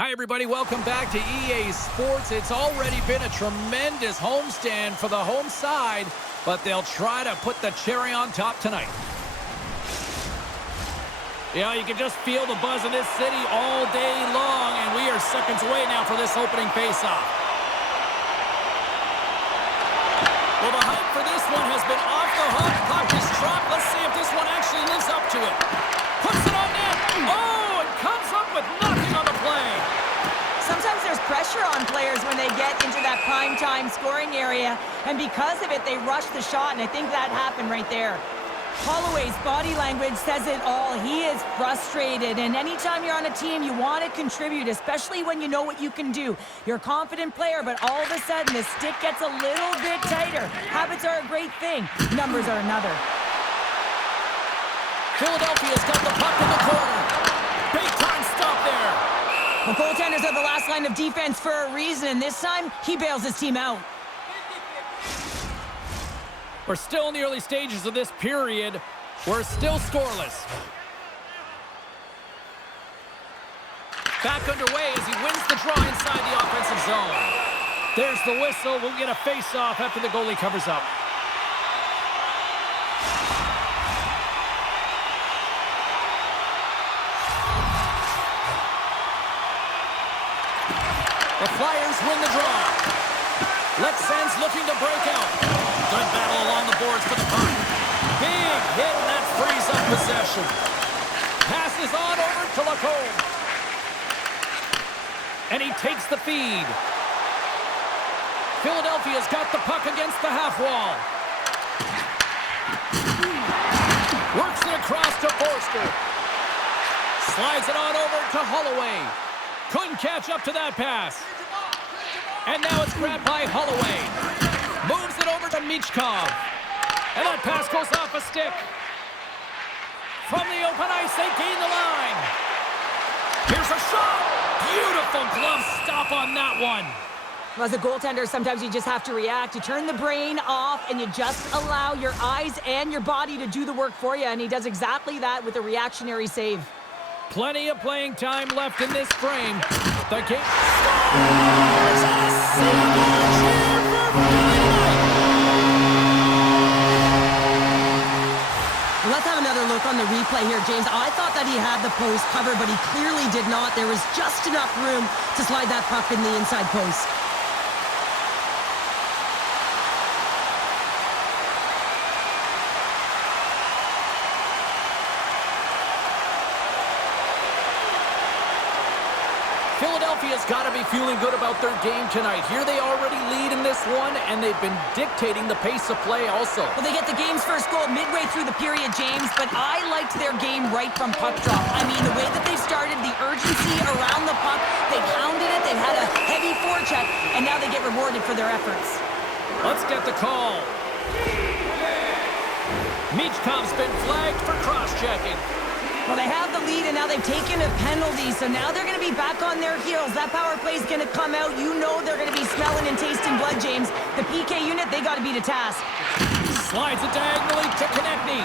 Hi, everybody. Welcome back to EA Sports. It's already been a tremendous homestand for the home side, but they'll try to put the cherry on top tonight. Yeah, you can just feel the buzz in this city all day long, and we are seconds away now for this opening faceoff. Well, the hype for this one has been off the hook. Puck is dropped. Let's see if this one actually lives up to it. Puts it on net. Oh, it comes up with nothing on the play. Sometimes there's pressure on players when they get into that prime time scoring area, and because of it, they rush the shot, and I think that happened right there. Holloway's body language says it all. He is frustrated, and anytime you're on a team, you want to contribute, especially when you know what you can do. You're a confident player, but all of a sudden, the stick gets a little bit tighter. Habits are a great thing. Numbers are another. Philadelphia's got the puck in the corner. Big time stop there. The goaltenders are the last line of defense for a reason, and this time, he bails his team out. We're still in the early stages of this period. We're still scoreless. Back underway as he wins the draw inside the offensive zone. There's the whistle. We'll get a face-off after the goalie covers up. The Flyers win the draw. Leksands looking to break out. Good battle along the boards for the puck. Big hit, and that frees up possession. Passes on over to Leksands. And he takes the feed. Philadelphia's got the puck against the half wall. Works it across to Forster. Slides it on over to Holloway. Couldn't catch up to that pass. And now it's grabbed by Holloway. Moves it over to Michkov. And that pass goes off a stick. From the open ice, they gain the line. Here's a shot. Beautiful glove stop on that one. Well, as a goaltender, sometimes you just have to react. You turn the brain off, and you just allow your eyes and your body to do the work for you. And he does exactly that with a reactionary save. Plenty of playing time left in this frame. The game scores! A single cheer for Philly! Well, let's have another look on the replay here, James. I thought that he had the post covered, but he clearly did not. There was just enough room to slide that puck in the inside post. Philadelphia's got to be feeling good about their game tonight. Here they already lead in this one, and they've been dictating the pace of play also. Well, they get the game's first goal midway through the period, James, but I liked their game right from puck drop. I mean, the way that they started, the urgency around the puck, they pounded it, they had a heavy forecheck, and now they get rewarded for their efforts. Let's get the call. Michkov's been flagged for cross-checking. Well, they have the lead, and now they've taken a penalty, so now they're going to be back on their heels. That power play is going to come out. You know they're going to be smelling and tasting blood, James. The PK unit, they got to be to task. Slides it diagonally to Konechny,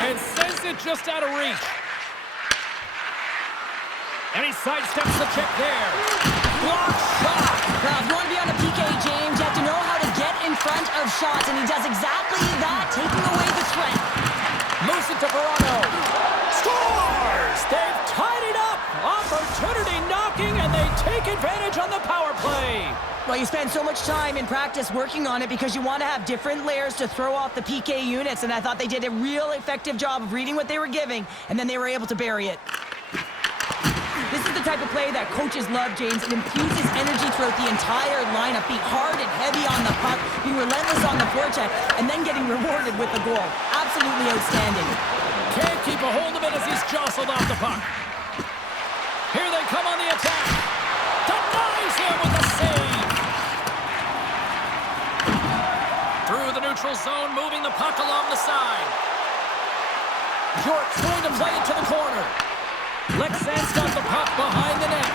and sends it just out of reach. And he sidesteps the check there. Block shot. Well, if you want to be on the PK, James, you have to know how to get in front of shots, and he does exactly that, taking away the threat. Moves it to Verano. Scores! They've tied it up! Opportunity knocking, and they take advantage on the power play. Well, you spend so much time in practice working on it because you want to have different layers to throw off the PK units, and I thought they did a real effective job of reading what they were giving, and then they were able to bury it. This is the type of play that coaches love, James. It infuses energy throughout the entire lineup. Be hard and heavy on the puck, be relentless on the forecheck, and then getting rewarded with the goal. Absolutely outstanding. Can't keep a hold of it as he's jostled off the puck. Here they come on the attack. Denies him with a save. Through the neutral zone, moving the puck along the side. York's going to play it to the corner. Leksands got the puck behind the net.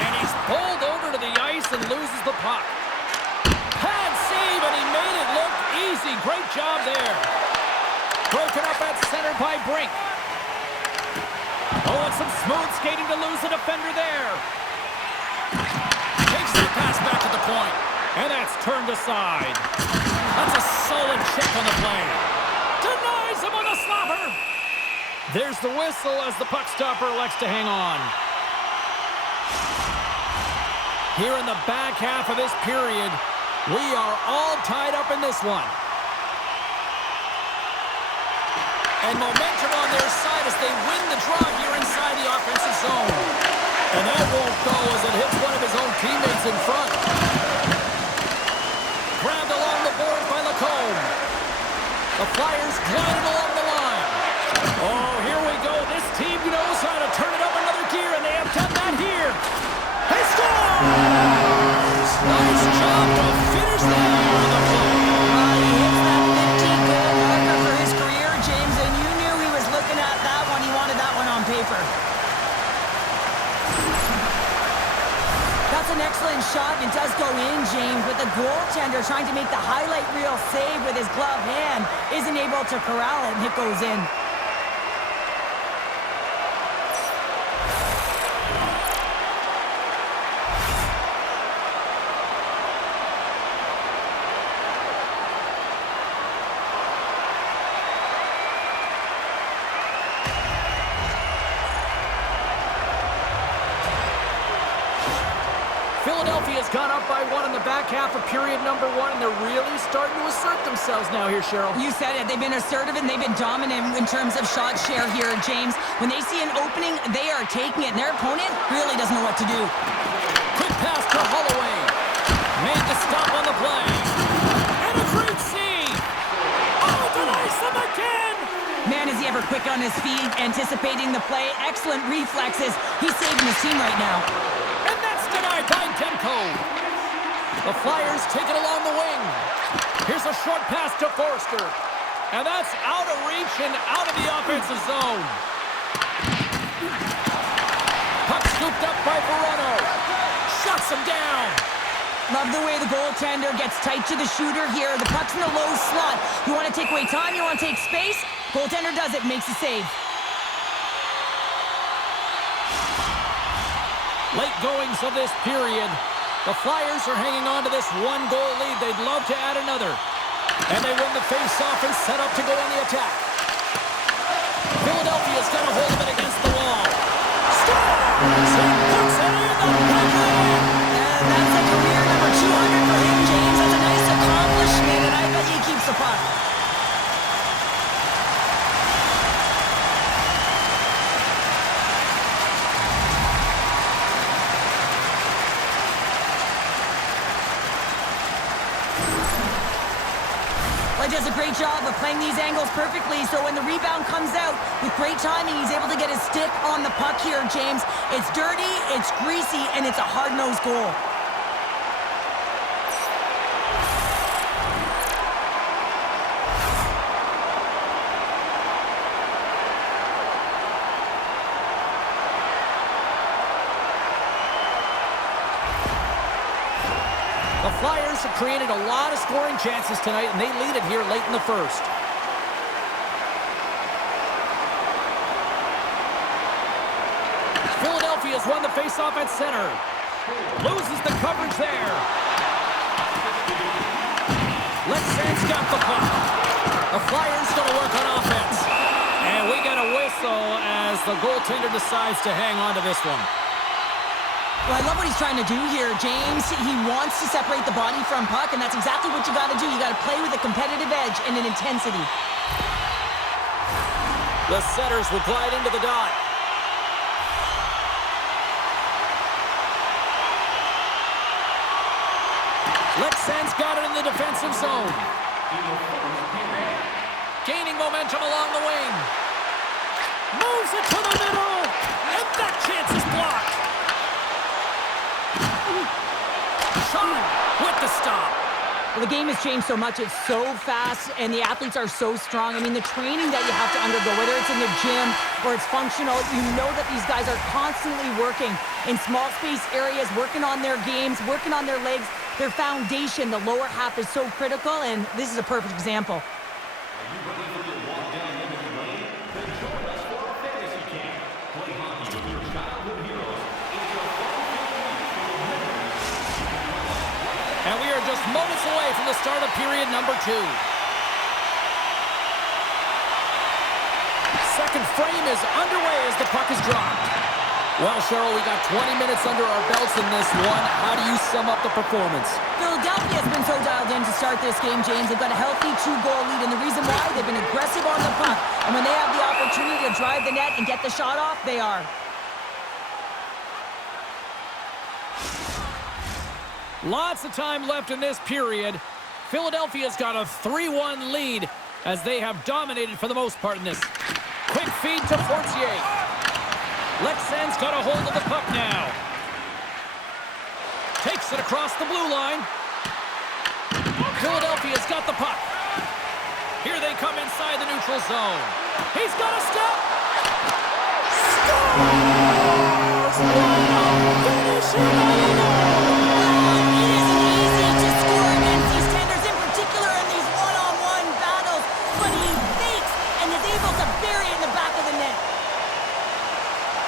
And he's pulled over to the ice and loses the puck. Pad save, and he made it look easy. Great job there. Broken up at center by Brink. Oh, and some smooth skating to lose the defender there. turned aside. That's a solid check on the play. Denies him on the slapper. There's the whistle as the puck stopper elects to hang on. Here in the back half of this period, we are all tied up in this one. And momentum on their side as they win the draw here inside the offensive zone. And that won't go as it hits one of his own teammates in front. Grabbed along the boards by Leksands. The Flyers glided along the line. Oh, here we go. This team knows how to turn it up another gear, and they have done that here. They score! Nice job to finish that on the play. He hits that 15-goal marker for his career, James, and you knew he was looking at that one. He wanted that one on paper. That's an excellent shot, and it does go in, James, but the goaltender trying to make the highlight reel save with his glove hand isn't able to corral it, and it goes in. Philadelphia's gone up by 1 in the back half of period number 1, and they're really starting to assert themselves now here, Cheryl. You said it. They've been assertive, and they've been dominant in terms of shot share here, James. When they see an opening, they are taking it, and their opponent really doesn't know what to do. Quick pass to Holloway. Made the stop on the play. And a great save. Oh, denies them again. Man, is he ever quick on his feet, anticipating the play. Excellent reflexes. He's saving his team right now. And that's denied by Demko. The Flyers take it along the wing. Here's a short pass to Forster. And that's out of reach and out of the offensive zone. Puck scooped up by Verano. Shuts him down. Love the way the goaltender gets tight to the shooter here. The puck's in the low slot. You want to take away time, you want to take space. Goaltender does it, makes a save. Late goings of this period. The Flyers are hanging on to this 1-goal lead. They'd love to add another. And they win the face-off and set up to go on the attack. Philadelphia's got a hold of it against the wall. Scores! He puts it in the backhand! And that's a career number 200 for him, James. That's a nice accomplishment, and I bet he keeps the puck. He does a great job of playing these angles perfectly, so when the rebound comes out with great timing, he's able to get his stick on the puck here, James. It's dirty, it's greasy, and it's a hard-nosed goal. The Flyers have created a lot of scoring chances tonight, and they lead it here late in the first. Philadelphia's won the faceoff at center. Loses the coverage there. Leksands got the puck. The Flyers going to work on offense. And we got a whistle as the goaltender decides to hang on to this one. Well, I love what he's trying to do here, James. He wants to separate the body from puck, and that's exactly what you got to do. You got to play with a competitive edge and an intensity. The setters will glide into the dot. Leksands got it in the defensive zone. Gaining momentum along the wing. Moves it to the middle, and that chance is blocked. Shot with the stop. Well, the game has changed so much. It's so fast, and the athletes are so strong. I mean, the training that you have to undergo, whether it's in the gym or it's functional, you know that these guys are constantly working in small space areas, working on their games, working on their legs, their foundation. The lower half is so critical, and this is a perfect example. And we are just moments away from the start of period number 2. Second frame is underway as the puck is dropped. Well, Cheryl, we got 20 minutes under our belts in this one. How do you sum up the performance? Philadelphia has been so dialed in to start this game, James. They've got a healthy 2-goal lead, and the reason why, they've been aggressive on the puck. And when they have the opportunity to drive the net and get the shot off, they are. Lots of time left in this period. Philadelphia's got a 3-1 lead as they have dominated for the most part in this. Quick feed to Fortier. Leksands got a hold of the puck now. Takes it across the blue line. Philadelphia's got the puck. Here they come inside the neutral zone. He's got a step. Scores! It isn't easy to score against these tenders, in particular in these one-on-one battles, but he fakes and is able to bury it in the back of the net.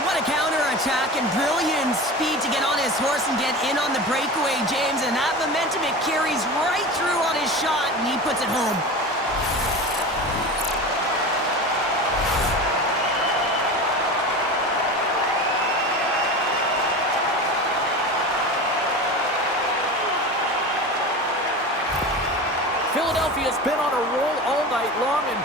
What a counter-attack and brilliant speed to get on his horse and get in on the breakaway, James, and that momentum it carries right through on his shot, and he puts it home. Philadelphia's been on a roll all night long, and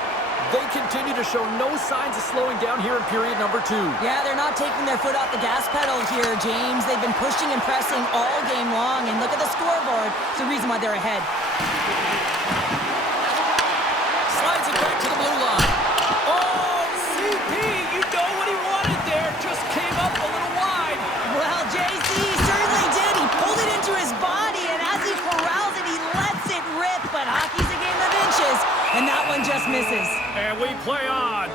they continue to show no signs of slowing down here in period number 2. Yeah, they're not taking their foot off the gas pedal here, James. They've been pushing and pressing all game long, and look at the scoreboard. It's the reason why they're ahead. Slides it back to the blue line. Oh, CP, you know what he wanted there. Just came up a little wide. Well, JC certainly did. He pulled it into his body, and as he corrals it, he lets it rip. But hockey's a game of inches, and that one just misses. And we play on.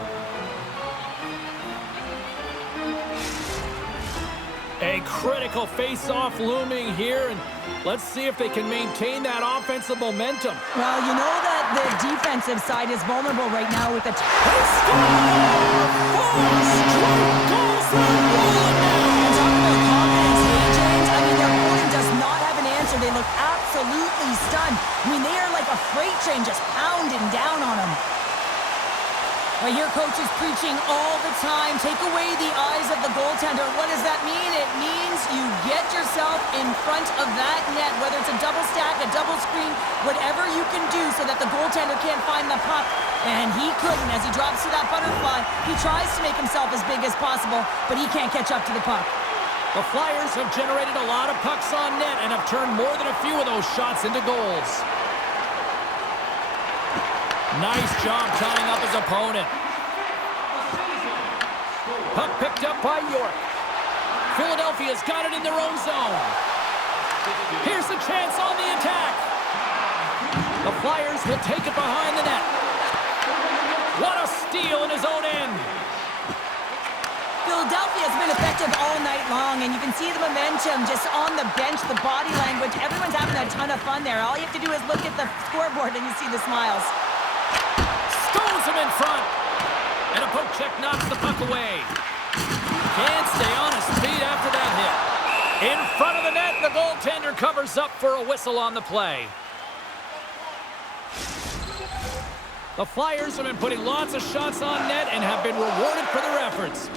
A critical face-off looming here, and let's see if they can maintain that offensive momentum. Well, you know that the defensive side is vulnerable right now with the... They score! 4 straight goals that are rolling now. Talk about confidence here, James. I mean, their opponent does not have an answer. They look absolutely stunned. I mean, they are like a freight train just pounding down on them. I hear coaches preaching all the time, take away the eyes of the goaltender. What does that mean? It means you get yourself in front of that net, whether it's a double stack, a double screen, whatever you can do so that the goaltender can't find the puck. And he couldn't as he drops to that butterfly. He tries to make himself as big as possible, but he can't catch up to the puck. The Flyers have generated a lot of pucks on net and have turned more than a few of those shots into goals. Nice job tying up his opponent. Puck picked up by York. Philadelphia's got it in their own zone. Here's the chance on the attack. The Flyers will take it behind the net. What a steal in his own end. Philadelphia's been effective all night long, and you can see the momentum just on the bench, the body language. Everyone's having a ton of fun there. All you have to do is look at the scoreboard and you see the smiles. Stones him in front. And a poke check knocks the puck away. Can't stay on his feet after that hit. In front of the net, the goaltender covers up for a whistle on the play. The Flyers have been putting lots of shots on net and have been rewarded for their efforts.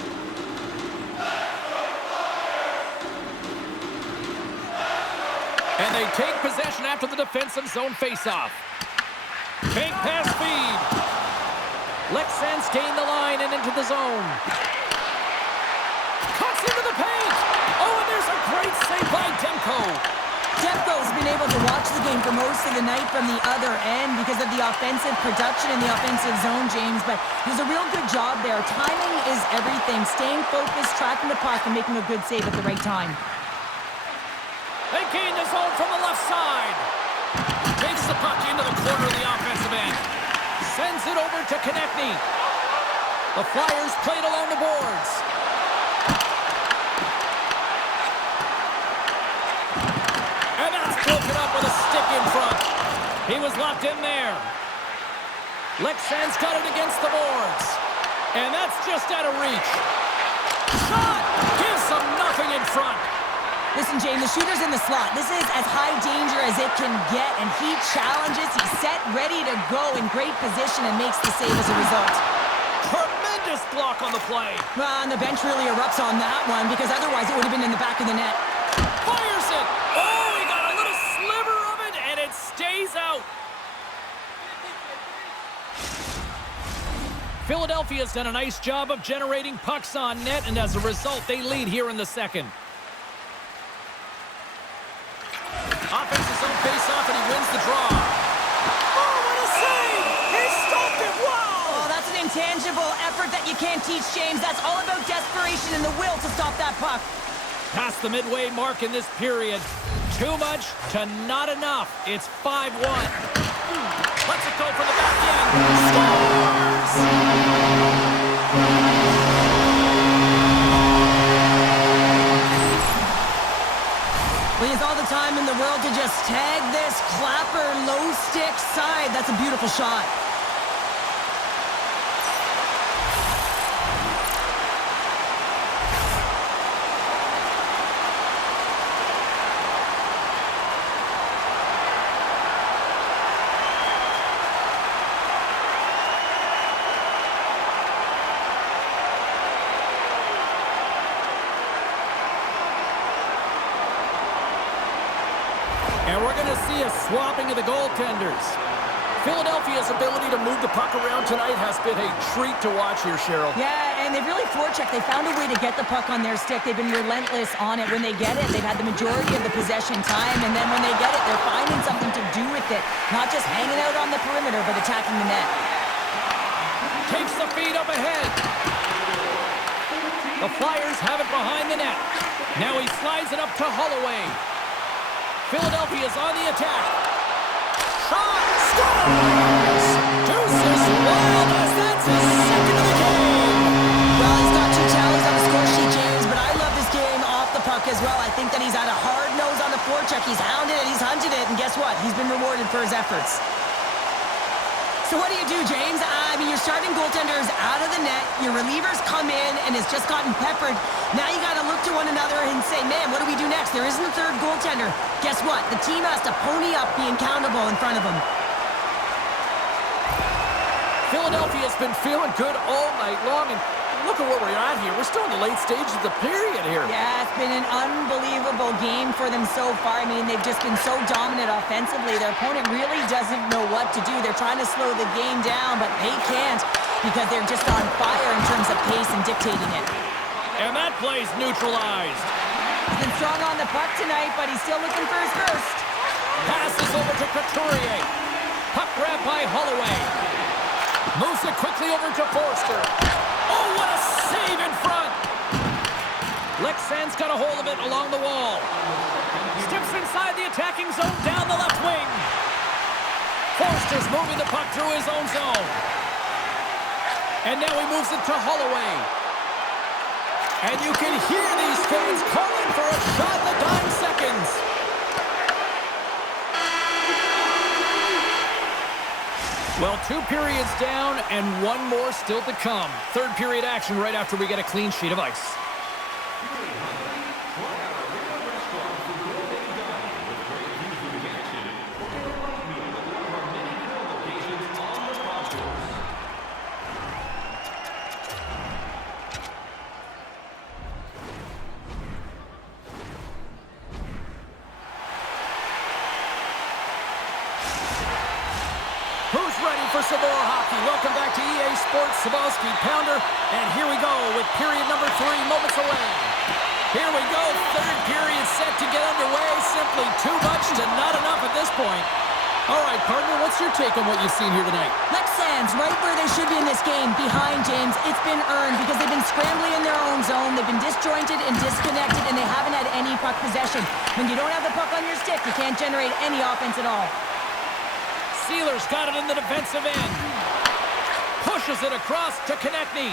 And they take possession after the defensive zone faceoff. Fake pass feed. Leksands gain the line and into the zone. Cuts into the paint. Oh, and there's a great save by Demko. Demko's been able to watch the game for most of the night from the other end because of the offensive production in the offensive zone, James. But there's a real good job there. Timing is everything. Staying focused, tracking the puck, and making a good save at the right time. They gain the zone from the left side. Takes the puck into the corner of the offensive end. Sends it over to Konechny. The Flyers played along the boards. And that's broken up with a stick in front. He was locked in there. Leksands got it against the boards. And that's just out of reach. Shot! Gives them nothing in front. Listen, James, the shooter's in the slot. This is as high danger as it can get, and he challenges. He's set, ready to go in great position and makes the save as a result. Tremendous block on the play. Well, and the bench really erupts on that one because otherwise it would have been in the back of the net. Fires it. Oh, he got a little sliver of it, and it stays out. Philadelphia's done a nice job of generating pucks on net, and as a result, they lead here in the second. Offensive zone face-off, and he wins the draw. Oh, what a save! He stopped it! Wow! Oh, that's an intangible effort that you can't teach, James. That's all about desperation and the will to stop that puck. Past the midway mark in this period. Too much to not enough. It's 5-1. Let's it go for the back end. Scores! Well, he has all the time in the world to just tag this clapper low stick side. That's a beautiful shot. And we're going to see a swapping of the goaltenders. Philadelphia's ability to move the puck around tonight has been a treat to watch here, Cheryl. Yeah, and they've really forechecked. They found a way to get the puck on their stick. They've been relentless on it. When they get it, they've had the majority of the possession time. And then when they get it, they're finding something to do with it. Not just hanging out on the perimeter, but attacking the net. Takes the feed up ahead. The Flyers have it behind the net. Now he slides it up to Holloway. Philadelphia's on the attack. Shot! Scores! Deuces Wildness. That's his second of the game. Well, he's got 2 tallies on the score sheet, James, but I love this game off the puck as well. I think that he's had a hard nose on the forecheck. He's hounded it, he's hunted it, and guess what? He's been rewarded for his efforts. So what do you do, James? I mean, your starting goaltender's out of the net. Your relievers come in and has just gotten peppered. Now you got to look to one another and say, man, what do we do next? There isn't a third goaltender. Guess what? The team has to pony up being countable in front of them. Philadelphia's been feeling good all night long, and look at where we're at here. We're still in the late stages of the period here. Yeah, it's been an unbelievable game for them so far. I mean, they've just been so dominant offensively. Their opponent really doesn't know what to do. They're trying to slow the game down, but they can't because they're just on fire in terms of pace and dictating it. And that play's neutralized. He's been strong on the puck tonight, but he's still looking for his first. Passes over to Couturier. Puck grab by Holloway. Moves it quickly over to Forster. Oh, what a save in front! Leksands got a hold of it along the wall. Steps inside the attacking zone down the left wing. Forster's moving the puck through his own zone. And now he moves it to Holloway. And you can hear these fans calling for a shot in the dying seconds. Well, 2 periods down and 1 more still to come. Third period action right after we get a clean sheet of ice. Who's ready for some more hockey? Welcome back to EA Sports Sabalski Pounder. And here we go with period number 3 moments away. Here we go, third period set to get underway. Simply too much to not enough at this point. All right, partner, what's your take on what you've seen here tonight? Leksands right where they should be in this game, behind James. It's been earned because they've been scrambling in their own zone. They've been disjointed and disconnected, and they haven't had any puck possession. When you don't have the puck on your stick, you can't generate any offense at all. Sealer's got it in the defensive end. Pushes it across to Konechny.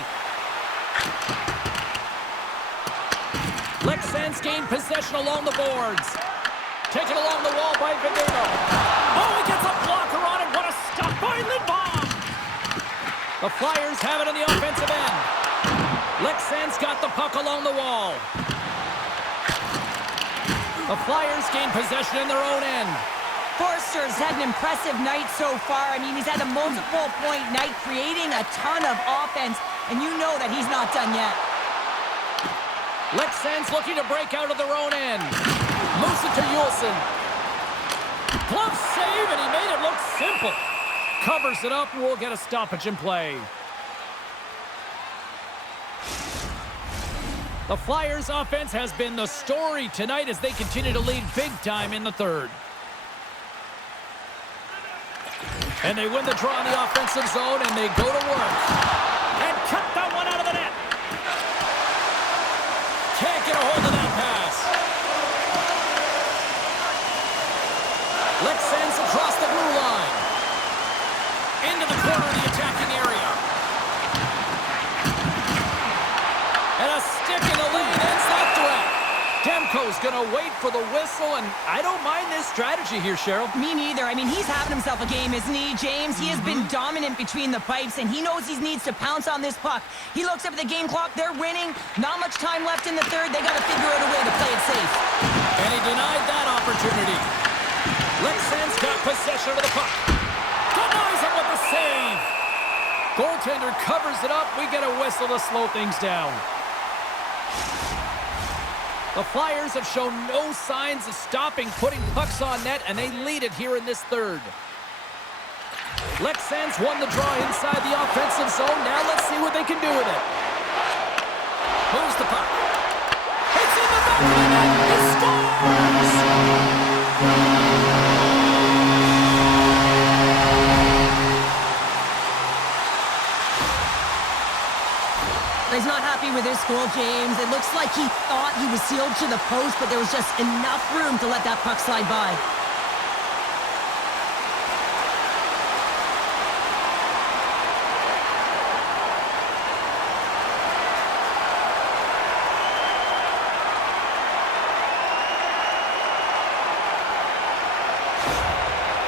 Leksands gained possession along the boards. Taken along the wall by Videno. Oh, he gets a blocker on it. What a stop by Lindbaum. The Flyers have it in the offensive end. Leksands got the puck along the wall. The Flyers gain possession in their own end. Forster's had an impressive night so far. I mean, he's had a multiple-point night, creating a ton of offense, and you know that he's not done yet. Leksands looking to break out of their own end. Moves it to Juulsen. Glove save, and he made it look simple. Covers it up, and we'll get a stoppage in play. The Flyers' offense has been the story tonight as they continue to lead big time in the third. And they win the draw in the offensive zone, and they go to work. And cut that one out of the net. Can't get a hold of that pass. Leksands across the blue line. Into the corner of the attacking area. And a stick in the lane ends that threat. Demko's going to wait for the whistle, and I don't mind this strategy here, Cheryl. Me neither. I mean, he's having himself a game, isn't he, James? He has been dominant between the pipes, and he knows he needs to pounce on this puck. He looks up at the game clock. They're winning. Not much time left in the third. They got to figure out a way to play it safe. And he denied that opportunity. Leksands got possession of the puck. Denies him with the save. Goaltender covers it up. We get a whistle to slow things down. The Flyers have shown no signs of stopping putting pucks on net, and they lead it here in this third. Leksands won the draw inside the offensive zone. Now let's see what they can do with it. Moves the puck. It's in the back of the net. He scores! He's not happy with his goal, James. It looks like he thought he was sealed to the post, but there was just enough room to let that puck slide by.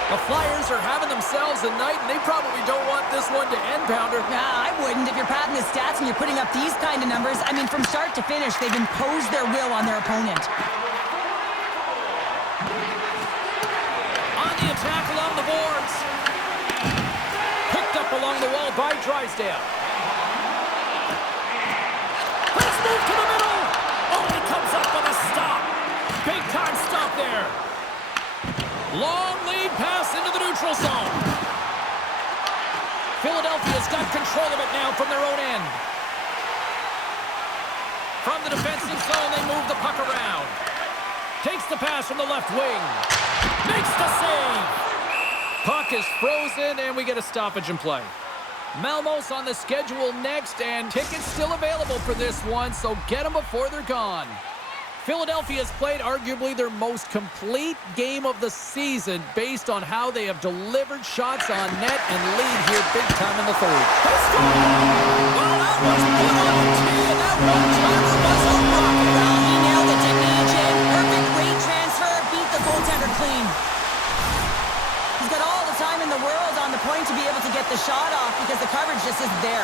The Flyers are having themselves a night, and they probably don't want this one to end, Pounder. Nah, I wouldn't. If you're padding the stats and you're putting up these kind of numbers, I mean, from start to finish, they've imposed their will on their opponent. On the attack along the boards. Picked up along the wall by Drysdale. Let's move to the middle. Oh, he comes up with a stop. Big time stop there. Long lead pass into the neutral zone. Philadelphia's got control of it now from their own end. From the defensive zone, they move the puck around. Takes the pass from the left wing. Makes the save. Puck is frozen, and we get a stoppage in play. Malmos on the schedule next, and tickets still available for this one, so get them before they're gone. Philadelphia's played arguably their most complete game of the season based on how they have delivered shots on net and lead here big time in the third. Well, that was put on the tee, and that one-timer was a rocket. Well, he nailed it, didn't he, Jim? Perfect weight transfer, beat the goaltender clean. He's got all the time in the world on the point to be able to get the shot off because the coverage just isn't there.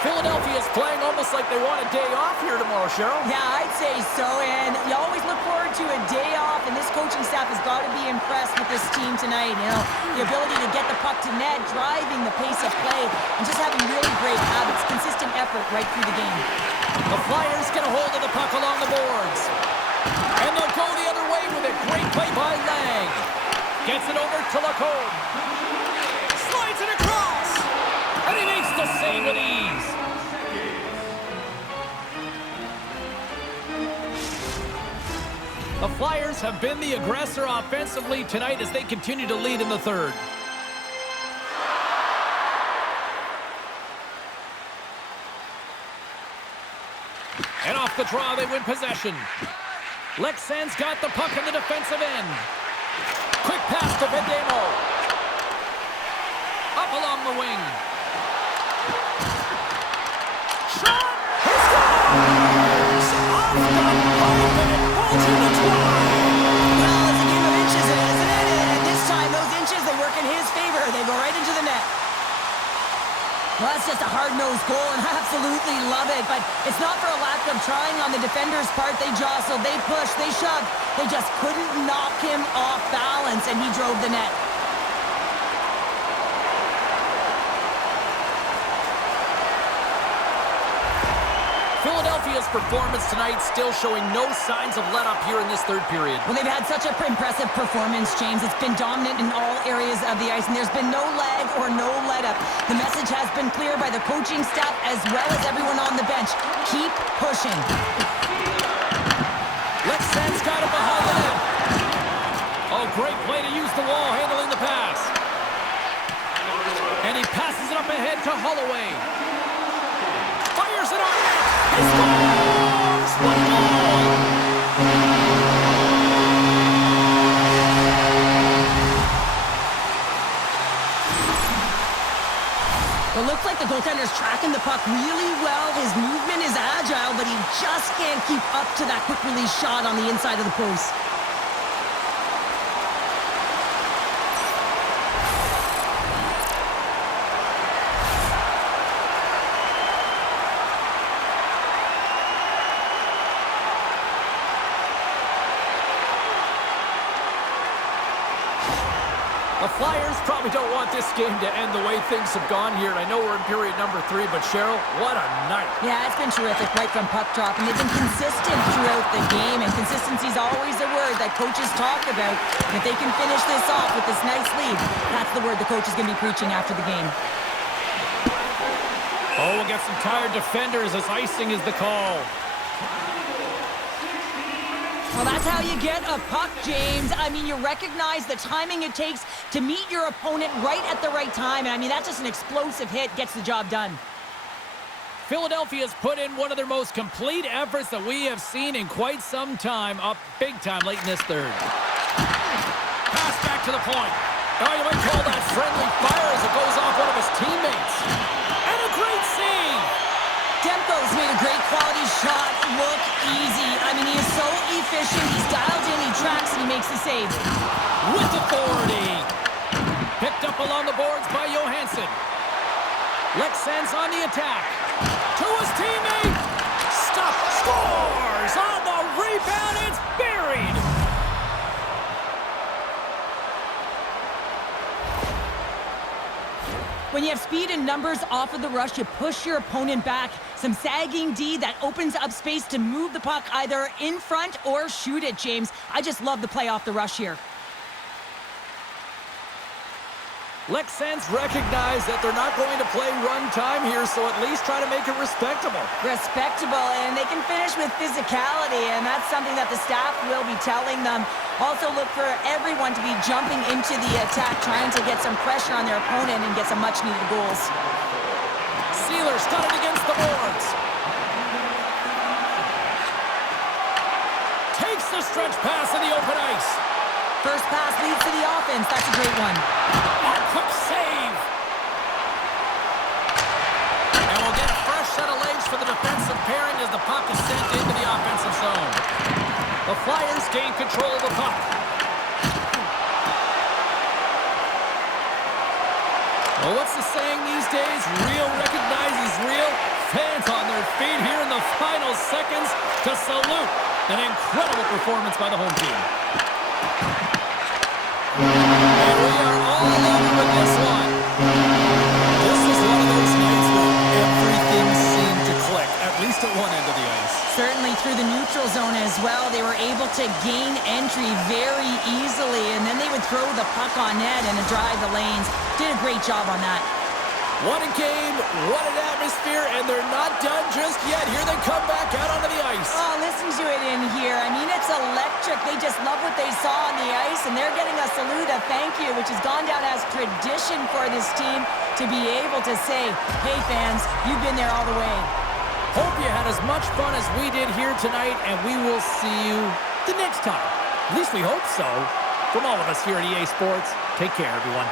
Philadelphia's playing almost like they want a day off here tomorrow, Cheryl. Yeah, I'd say so, and you always look forward to a day off, and this coaching staff has got to be impressed with this team tonight. You know, the ability to get the puck to net, driving the pace of play, and just having really great habits, consistent effort right through the game. The Flyers get a hold of the puck along the boards, and they'll go the other way with it. Great play by Lang. Gets it over to Lacombe. Slides it across, and he makes the save with ease. The Flyers have been the aggressor offensively tonight as they continue to lead in the third. And off the draw, they win possession. Leksands got the puck in the defensive end. Quick pass to Vendemo. Up along the wing. Shot! He scores! close goal and absolutely love it, but it's not for a lack of trying on the defender's part. They jostled, they pushed, they shoved. They just couldn't knock him off balance, and he drove the net. Philadelphia's performance tonight still showing no signs of let-up here in this third period. Well, they've had such an impressive performance, James. It's been dominant in all areas of the ice, and there's been no lag or no let-up. The message has been clear by the coaching staff as well as everyone on the bench. Keep pushing. Leksands got it behind the net. Oh, great play to use the wall, handling the pass. And he passes it up ahead to Holloway. Fires it on net. He scores! What a goal! It looks like the goaltender's tracking the puck really well. His movement is agile, but he just can't keep up to that quick release shot on the inside of the post. The Flyers probably don't want this game to end the way things have gone here. I know we're in period number 3, but Cheryl, what a night. Yeah, it's been terrific right from puck drop, and they've been consistent throughout the game, and consistency is always a word that coaches talk about. And if they can finish this off with this nice lead, that's the word the coach is going to be preaching after the game. Oh, we'll get some tired defenders as icing is the call. Well, that's how you get a puck, James. I mean, you recognize the timing it takes to meet your opponent right at the right time. And I mean, that's just an explosive hit, gets the job done. Philadelphia's put in one of their most complete efforts that we have seen in quite some time, up big time late in this third. Pass back to the point. Oh, you might call that friendly fire as it goes off one of his teammates. And a great save! Demko's made a great quality shot look easy. I mean, he is so efficient. He's dialed in, he tracks, and he makes the save. With authority. Picked up along the boards by Johansson. Leksands on the attack. To his teammate. Stop. Scores! On the rebound, it's buried. When you have speed and numbers off of the rush, you push your opponent back. Some sagging D that opens up space to move the puck either in front or shoot it, James. I just love the play off the rush here. Leksands recognize that they're not going to play run time here, so at least try to make it respectable. Respectable, and they can finish with physicality, and that's something that the staff will be telling them. Also look for everyone to be jumping into the attack, trying to get some pressure on their opponent and get some much-needed goals. Sealer's got it against the boards. Takes the stretch pass in the open ice. First pass leads to the offense. That's a great one. A quick save. And we'll get a fresh set of legs for the defensive pairing as the puck is sent into the offensive zone. The Flyers gain control of the puck. Well, what's the saying these days? Real recognizes real. Fans on their feet here in the final seconds to salute an incredible performance by the home team. And we are all alone with this one. This is one of those nights where everything seemed to click, at least at one end of the ice. Certainly through the neutral zone as well. They were able to gain entry very easily, and then they would throw the puck on net and drive the lanes. Did a great job on that. What a game, what an atmosphere, and they're not done just yet. Here they come back out onto the ice. Oh, listen to it in here. I mean, it's electric. They just love what they saw on the ice, and they're getting a salute, a thank you, which has gone down as tradition for this team to be able to say, hey, fans, you've been there all the way. Hope you had as much fun as we did here tonight, and we will see you the next time. At least we hope so. From all of us here at EA Sports, take care, everyone.